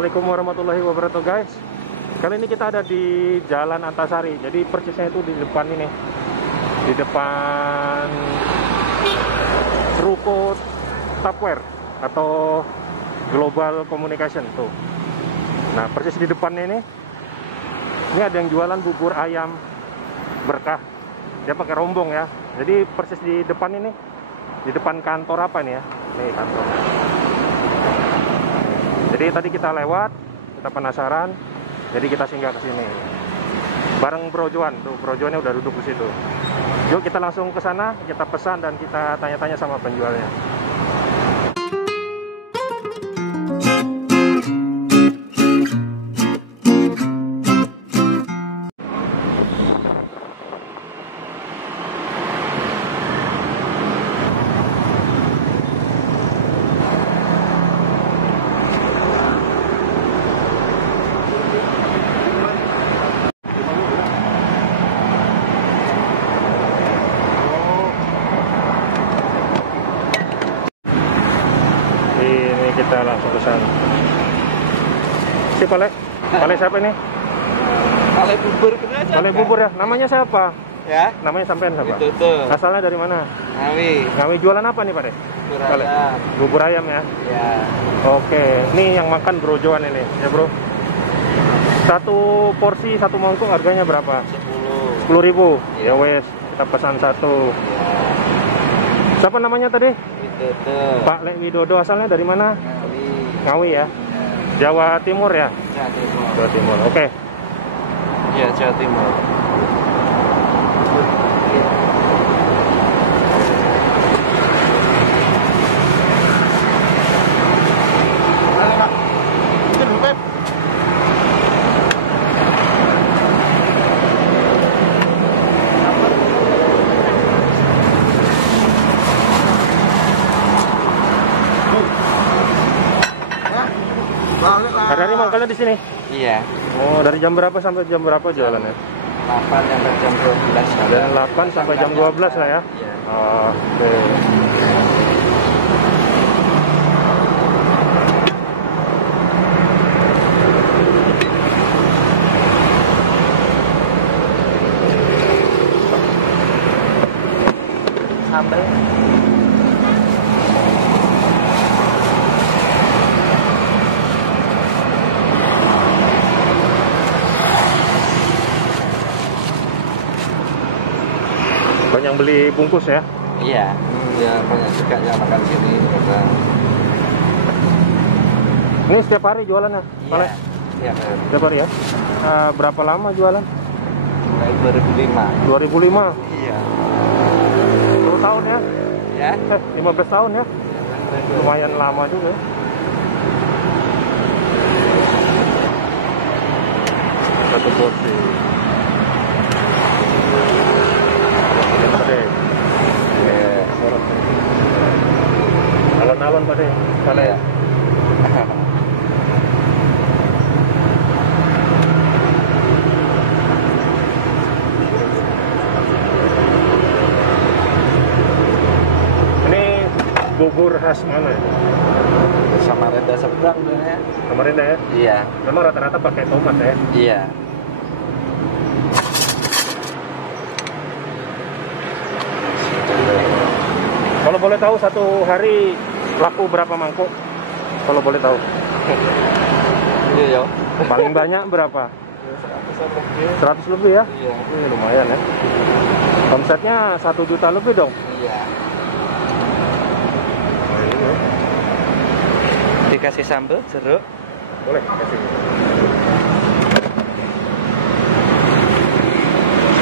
Assalamualaikum warahmatullahi wabarakatuh guys. Kali ini kita ada di Jalan Antasari. Jadi persisnya itu di depan ini, di depan Ruko Tupperware atau Global Communication tuh. Nah persis di depannya ini ada yang jualan bubur ayam berkah. Dia pakai rombong ya. Jadi persis di depan ini, di depan kantor apa nih ya? Nih kantornya. Jadi tadi kita lewat, kita penasaran, jadi kita singgah ke sini. Bareng Bro Joan, tuh Bro Joannya udah duduk di situ. Yuk kita langsung ke sana, kita pesan dan kita tanya-tanya sama penjualnya. Kita langsung ke sana. Si Pale siapa ini? Pale bubur aja. Pale bubur ya. Namanya siapa? Ya. Namanya sampean siapa? Itu. Asalnya dari mana? Ngawi jualan apa nih, Pak? bubur ayam. Bubur ayam ya? Ya. Oke, ini yang makan Bro Joan ini, ya Bro. Satu porsi, satu mangkok harganya berapa? 10.000. Ya wes, kita pesan satu. Ya. Siapa namanya tadi? Widodo. Pak Lek Widodo, asalnya dari mana? Ngawi ya? Ya. Jawa Timur ya? Jawa Timur. Jawa Timur, oke. Ya, Jawa Timur. Hari-hari mangkalnya di sini? Iya. Oh, dari jam berapa sampai jam berapa jualannya? 8 sampai jam 12. Dari 8 sampai jam 12 lah ya? Iya. Oke. Sambal. Banyak beli bungkus ya? Iya. Ya banyak juga yang makan sini. Ini setiap hari jualannya? Iya. Iya. Setiap hari ya? Berapa lama jualan? Mulai 2005. 2005? Iya. 10 tahun ya? Ya. 15 tahun ya? Lumayan lama juga. Satu porsi. Alon-alon Pak deh, Pale ya. Ini bubur khas mana? Samarinda seberang sebenarnya. Samarinda ya? Iya. Memang rata-rata pakai tomat ya? Iya. Kalau boleh tahu satu hari laku berapa mangkok? Kalau boleh tahu. Iya ya. Paling banyak berapa? 100 lebih ya? Iya. Lumayan ya. Omsetnya 1 juta lebih dong? Iya. Dikasih sambal jeruk. Boleh kasih.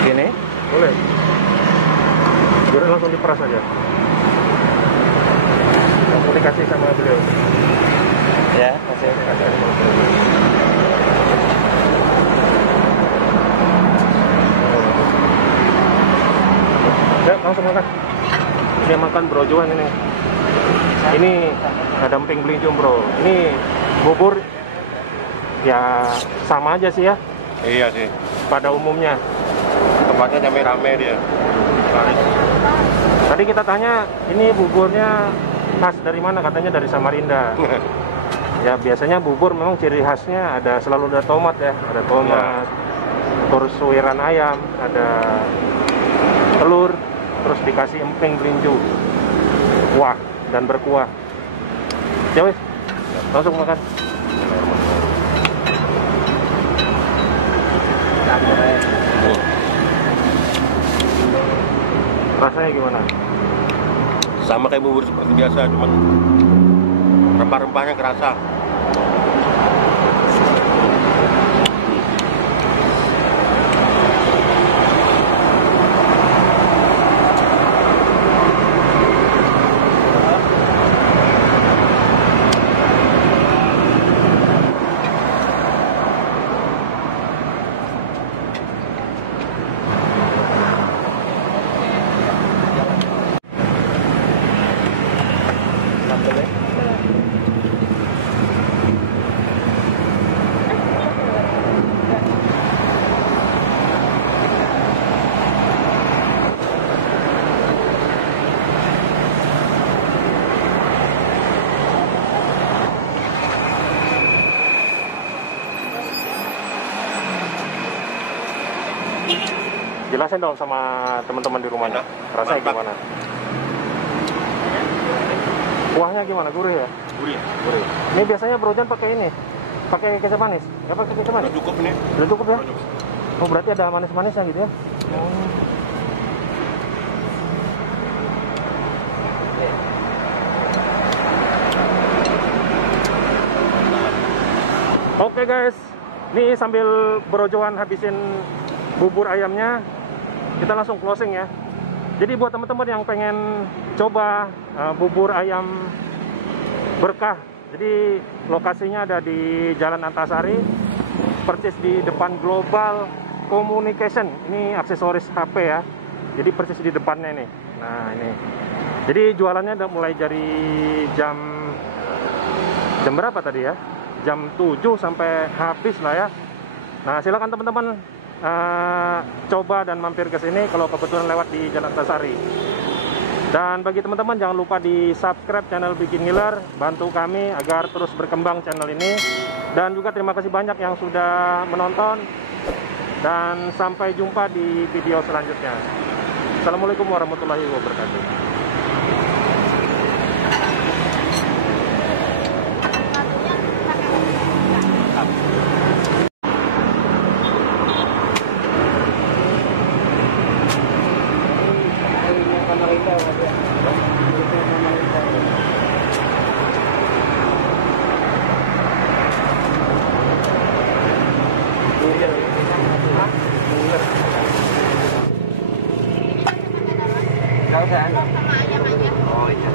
Gini. Boleh. Jadi langsung diperas aja. Langsung dikasih sama beliau. Ya, kasih. Ya, langsung makan. Ini makan Bro Joan ini. Ini ada emping belincong Bro. Ini bubur ya sama aja sih ya. Iya sih. Pada umumnya. Tempatnya rame-rame dia. Tadi kita tanya, ini buburnya khas dari mana? Katanya dari Samarinda. Ya biasanya bubur memang ciri khasnya selalu ada tomat ya, ada tomat, terus suiran ayam, ada telur, terus dikasih emping belinju, kuah dan berkuah. Ya wes, langsung makan. Rasanya gimana? Sama kayak bubur seperti biasa, cuman rempah-rempahnya kerasa. Jelasin dong sama teman-teman di rumahnya. Rasanya Mantap. gimana? Kuahnya gimana? Gurih ya? Gurih. Gurih. Ini biasanya brojan pakai ini, pakai kecap manis. Ya pakai kecap manis. Udah cukup ini. Udah cukup ya? Oh berarti ada manis-manisnya gitu ya? Oke guys, ini sambil berojoan habisin bubur ayamnya, kita langsung closing ya. Jadi buat teman-teman yang pengen coba bubur ayam berkah, jadi lokasinya ada di Jalan Antasari, persis di depan Global Communication. Ini aksesoris HP ya, jadi persis di depannya nih. Nah ini, jadi jualannya udah mulai dari jam berapa tadi ya? Jam 7 sampai habis lah ya. Nah silakan teman-teman coba dan mampir ke sini kalau kebetulan lewat di Jalan Antasari. Dan bagi teman-teman jangan lupa di subscribe channel Bikin Ngiler, bantu kami agar terus berkembang channel ini. Dan juga terima kasih banyak yang sudah menonton, dan sampai jumpa di video selanjutnya. Assalamualaikum warahmatullahi wabarakatuh. Oh iya.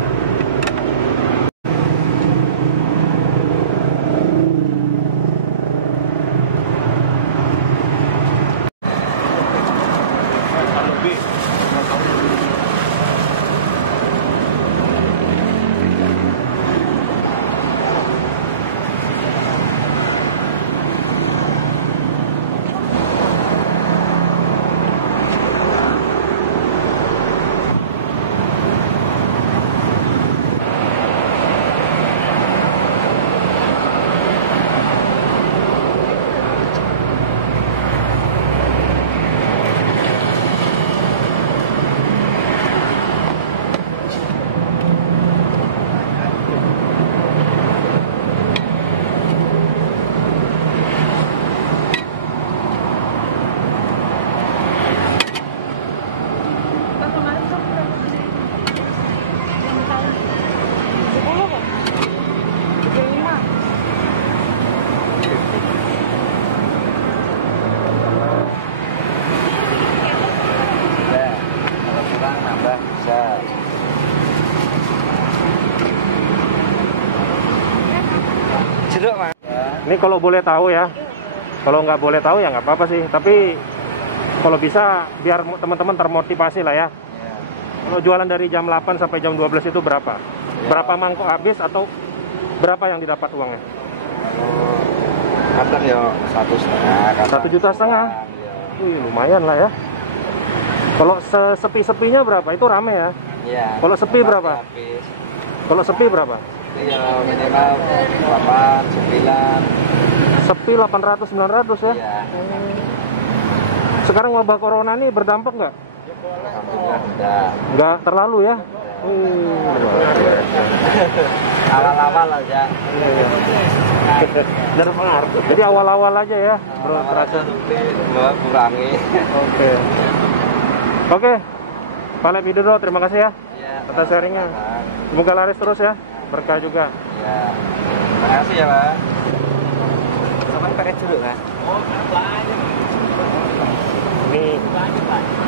Jeruk mas. Ini kalau boleh tahu ya, kalau nggak boleh tahu ya nggak apa-apa sih. Tapi kalau bisa biar teman-teman termotivasi lah ya. Kalau jualan dari jam 8 sampai jam 12 itu berapa? Berapa mangkok habis atau berapa yang didapat uangnya? Kadang ya 1,5. 1,5 juta. Wih, lumayan lah ya. Kalau sepi-sepinya berapa? Itu rame ya. Iya. Kalau sepi berapa? Habis. Kalau sepi berapa? Iya, minimal 8, 9. Sepi 800 900 ya. Iya. Sekarang wabah corona ini berdampak nggak? Alhamdulillah enggak. Nggak terlalu ya? Luar biasa. Awal-awal aja. Terpengaruh. Jadi awal-awal aja ya, bro. Awal-awal Terasa. aja kurangi. Oke. Oke. Pak Lep Widodo, terima kasih ya Iya. atas sharingnya. Semoga laris terus ya, berkah juga. Iya. Terima kasih ya, Pak. Sama pakai jeruk, Mas. Ini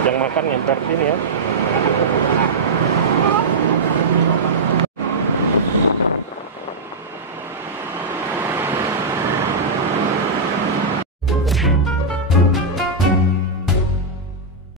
yang makan ngemper sini ya.